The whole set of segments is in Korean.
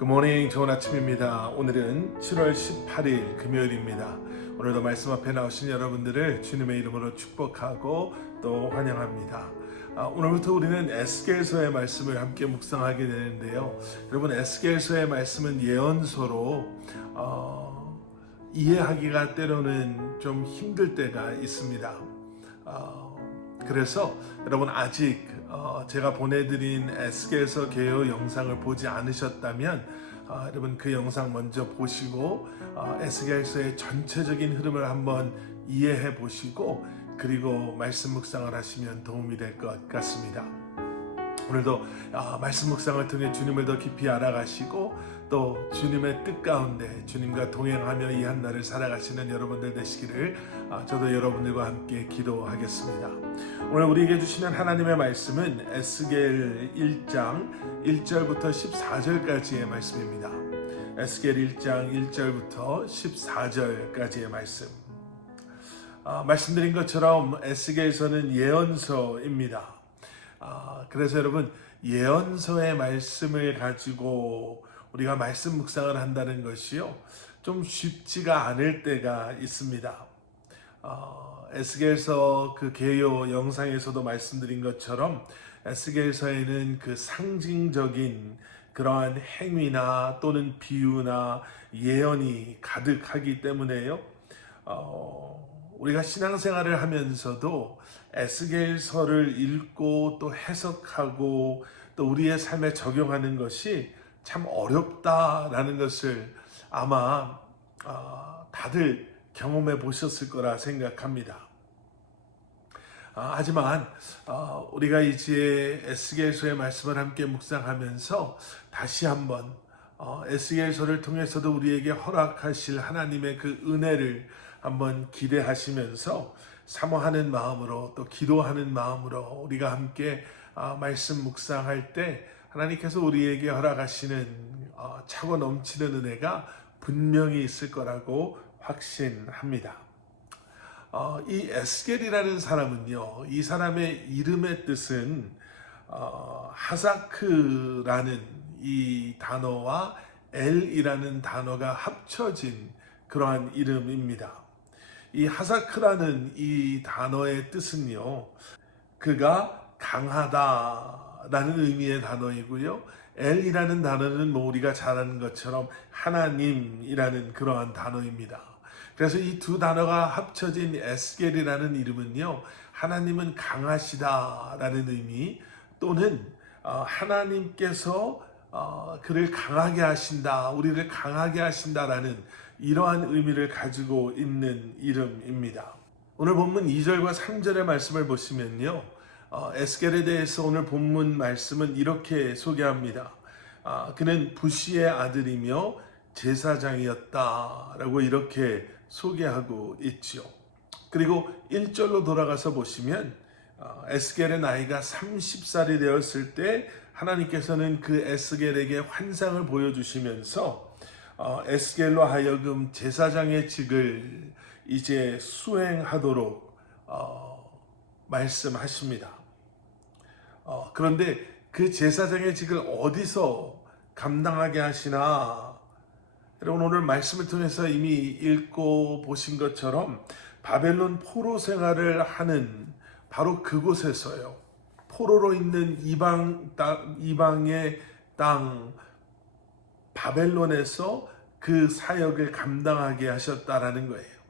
굿모닝, 좋은 아침입니다. 오늘은 7월 18일 금요일입니다. 오늘도 말씀 앞에 나오신 여러분들을 주님의 이름으로 축복하고 또 환영합니다. 오늘부터 우리는 에스겔서의 말씀을 함께 묵상하게 되는데요. 여러분, 에스겔서의 말씀은 예언서로 이해하기가 때로는 좀 힘들 때가 있습니다. 그래서 여러분 아직 제가 보내드린 에스겔서 개요 영상을 보지 않으셨다면 여러분 그 영상 먼저 보시고 에스겔서의 전체적인 흐름을 한번 이해해 보시고 그리고 말씀 묵상을 하시면 도움이 될 것 같습니다. 오늘도 말씀 묵상을 통해 주님을 더 깊이 알아가시고 또 주님의 뜻 가운데 주님과 동행하며 이 한날을 살아가시는 여러분들 되시기를 저도 여러분들과 함께 기도하겠습니다. 오늘 우리에게 주시는 하나님의 말씀은 에스겔 1장 1절부터 14절까지의 말씀입니다. 에스겔 1장 1절부터 14절까지의 말씀. 말씀드린 것처럼 에스겔서는 예언서입니다. 그래서 여러분 예언서의 말씀을 가지고 우리가 말씀 묵상을 한다는 것이요 좀 쉽지가 않을 때가 있습니다. 에스겔서 그 개요 영상에서도 말씀드린 것처럼 에스겔서에는 그 상징적인 그러한 행위나 또는 비유나 예언이 가득하기 때문에요. 우리가 신앙생활을 하면서도 에스겔서를 읽고 또 해석하고 또 우리의 삶에 적용하는 것이 참 어렵다라는 것을 아마 다들 경험해 보셨을 거라 생각합니다. 하지만 우리가 이제 에스겔서의 말씀을 함께 묵상하면서 다시 한번 에스겔서를 통해서도 우리에게 허락하실 하나님의 그 은혜를 한번 기대하시면서 사모하는 마음으로 또 기도하는 마음으로 우리가 함께 말씀 묵상할 때 하나님께서 우리에게 허락하시는 차고 넘치는 은혜가 분명히 있을 거라고 확신합니다. 이 에스겔이라는 사람은요, 이 사람의 이름의 뜻은 하사크라는 이 단어와 엘이라는 단어가 합쳐진 그러한 이름입니다. 이 하사크라는 이 단어의 뜻은요, 그가 강하다라는 의미의 단어이고요. 엘이라는 단어는 우리가 잘 아는 것처럼 하나님이라는 그러한 단어입니다. 그래서 이 두 단어가 합쳐진 에스겔이라는 이름은요, 하나님은 강하시다라는 의미 또는 하나님께서 그를 강하게 하신다, 우리를 강하게 하신다라는 이러한 의미를 가지고 있는 이름입니다. 오늘 본문 2절과 3절의 말씀을 보시면요, 에스겔에 대해서 오늘 본문 말씀은 이렇게 소개합니다. 그는 부시의 아들이며 제사장이었다라고 이렇게 소개하고 있죠. 그리고 1절로 돌아가서 보시면 에스겔의 나이가 30살이 되었을 때 하나님께서는 그 에스겔에게 환상을 보여주시면서 에스겔로 하여금 제사장의 직을 이제 수행하도록 말씀하십니다. 그런데 그 제사장의 직을 어디서 감당하게 하시나? 여러분 오늘 말씀을 통해서 이미 읽고 보신 것처럼 바벨론 포로 생활을 하는 바로 그곳에서요. 포로로 있는 이방의 땅 바벨론에서 그 사역을 감당하게 하셨다라는 거예요.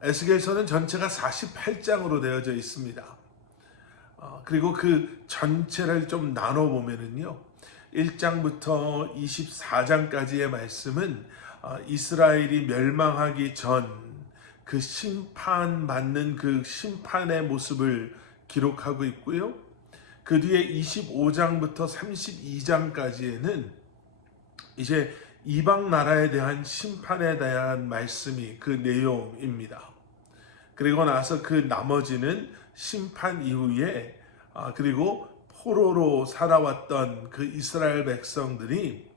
에스겔서는 전체가 48장으로 되어져 있습니다. 그리고 그 전체를 좀 나눠보면은요, 1장부터 24장까지의 말씀은 이스라엘이 멸망하기 전 그 심판받는 그 심판의 모습을 기록하고 있고요. 그 뒤에 25장부터 32장까지에는 이제 이방 나라에 대한 심판에 대한 말씀이 그 내용입니다. 그리고 나서 그 나머지는 심판 이후에 그리고 포로로 살아왔던 그 이스라엘 백성들이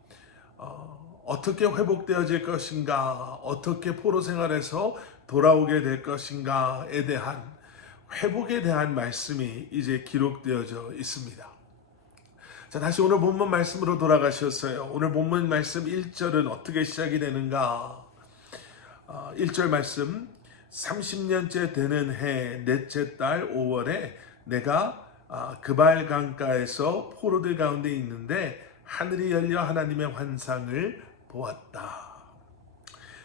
어떻게 회복되어질 것인가, 어떻게 포로 생활에서 돌아오게 될 것인가에 대한 회복에 대한 말씀이 이제 기록되어져 있습니다. 자, 다시 오늘 본문 말씀으로 돌아가셨어요. 오늘 본문 말씀 1절은 어떻게 시작이 되는가? 1절 말씀, 30년째 되는 해 넷째 달 5월에 내가 그발 강가에서 포로들 가운데 있는데 하늘이 열려 하나님의 환상을 보았다.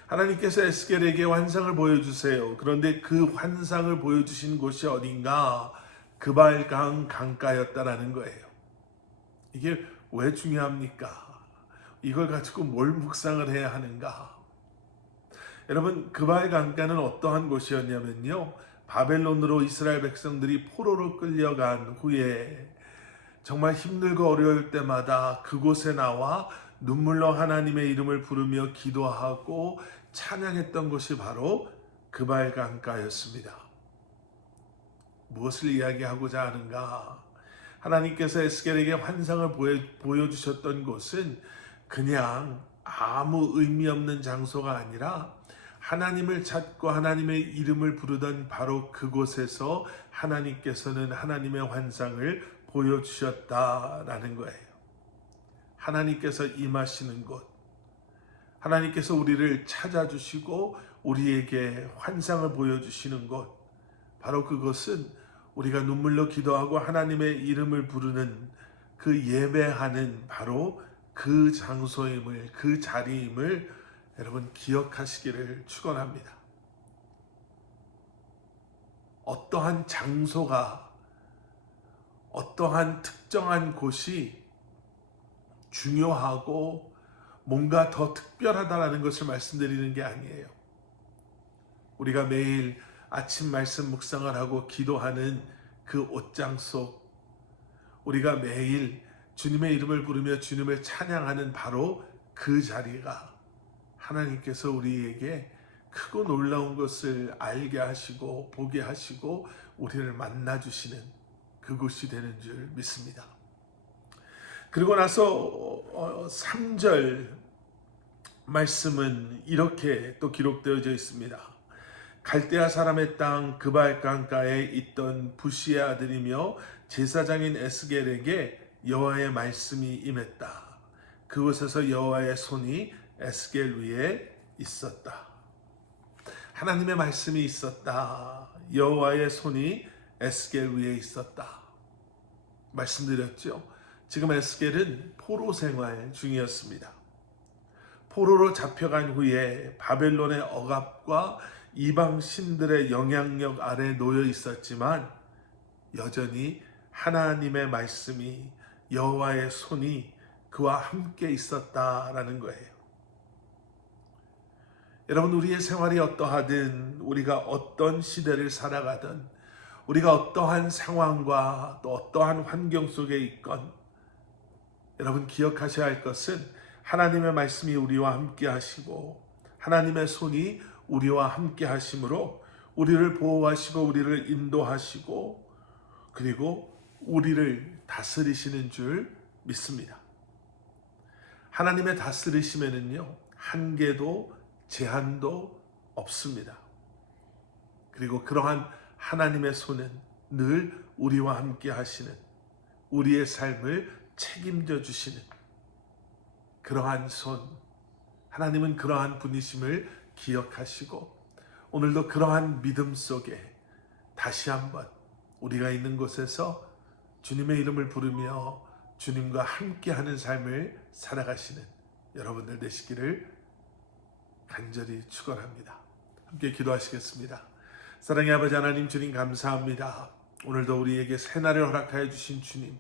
하나님께서 에스겔에게 환상을 보여주세요. 그런데 그 환상을 보여주신 곳이 어딘가? 그발 강가였다라는 거예요. 이게 왜 중요합니까? 이걸 가지고 뭘 묵상을 해야 하는가? 여러분, 그발 강가는 어떠한 곳이었냐면요, 바벨론으로 이스라엘 백성들이 포로로 끌려간 후에 정말 힘들고 어려울 때마다 그곳에 나와 눈물로 하나님의 이름을 부르며 기도하고 찬양했던 곳이 바로 그발 강가였습니다. 무엇을 이야기하고자 하는가? 하나님께서 에스겔에게 환상을 보여주셨던 곳은 그냥 아무 의미 없는 장소가 아니라 하나님을 찾고 하나님의 이름을 부르던 바로 그곳에서 하나님께서는 하나님의 환상을 보여주셨다라는 거예요. 하나님께서 임하시는 곳, 하나님께서 우리를 찾아주시고 우리에게 환상을 보여주시는 곳, 바로 그것은 우리가 눈물로 기도하고 하나님의 이름을 부르는 그 예배하는 바로 그 장소임을, 그 자리임을 여러분 기억하시기를 축원합니다. 어떠한 장소가, 어떠한 특정한 곳이 중요하고 뭔가 더 특별하다라는 것을 말씀드리는 게 아니에요. 우리가 매일 아침 말씀 묵상을 하고 기도하는 그 옷장 속, 우리가 매일 주님의 이름을 부르며 주님을 찬양하는 바로 그 자리가 하나님께서 우리에게 크고 놀라운 것을 알게 하시고 보게 하시고 우리를 만나주시는 그곳이 되는 줄 믿습니다. 그리고 나서 3절 말씀은 이렇게 또 기록되어져 있습니다. 갈대아 사람의 땅 그발 강가에 있던 부시의 아들이며 제사장인 에스겔에게 여호와의 말씀이 임했다. 그곳에서 여호와의 손이 에스겔 위에 있었다. 하나님의 말씀이 있었다. 여호와의 손이 에스겔 위에 있었다. 말씀드렸죠. 지금 에스겔은 포로 생활 중이었습니다. 포로로 잡혀간 후에 바벨론의 억압과 이방 신들의 영향력 아래 놓여 있었지만 여전히 하나님의 말씀이, 여호와의 손이 그와 함께 있었다라는 거예요. 여러분, 우리의 생활이 어떠하든, 우리가 어떤 시대를 살아가든, 우리가 어떠한 상황과 또 어떠한 환경 속에 있건 여러분 기억하셔야 할 것은 하나님의 말씀이 우리와 함께 하시고 하나님의 손이 우리와 함께 하심으로 우리를 보호하시고 우리를 인도하시고 그리고 우리를 다스리시는 줄 믿습니다. 하나님의 다스리심에는요, 한계도 제한도 없습니다. 그리고 그러한 하나님의 손은 늘 우리와 함께 하시는, 우리의 삶을 책임져 주시는 그러한 손, 하나님은 그러한 분이심을 기억하시고 오늘도 그러한 믿음 속에 다시 한번 우리가 있는 곳에서 주님의 이름을 부르며 주님과 함께하는 삶을 살아가시는 여러분들 되시기를 간절히 축원합니다. 함께 기도하시겠습니다. 사랑의 아버지 하나님, 주님 감사합니다. 오늘도 우리에게 새날을 허락하여 주신 주님,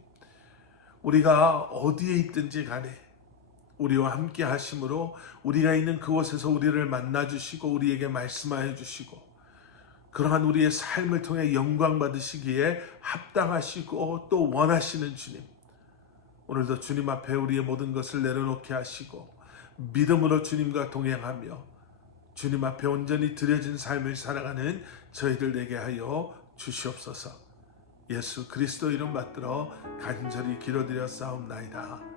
우리가 어디에 있든지 간에 우리와 함께 하심으로 우리가 있는 그곳에서 우리를 만나 주시고 우리에게 말씀하여 주시고 그러한 우리의 삶을 통해 영광 받으시기에 합당하시고 또 원하시는 주님, 오늘도 주님 앞에 우리의 모든 것을 내려놓게 하시고 믿음으로 주님과 동행하며 주님 앞에 온전히 드려진 삶을 살아가는 저희들 되게 하여 주시옵소서. 예수 그리스도 이름 받들어 간절히 기도드려 싸움나이다.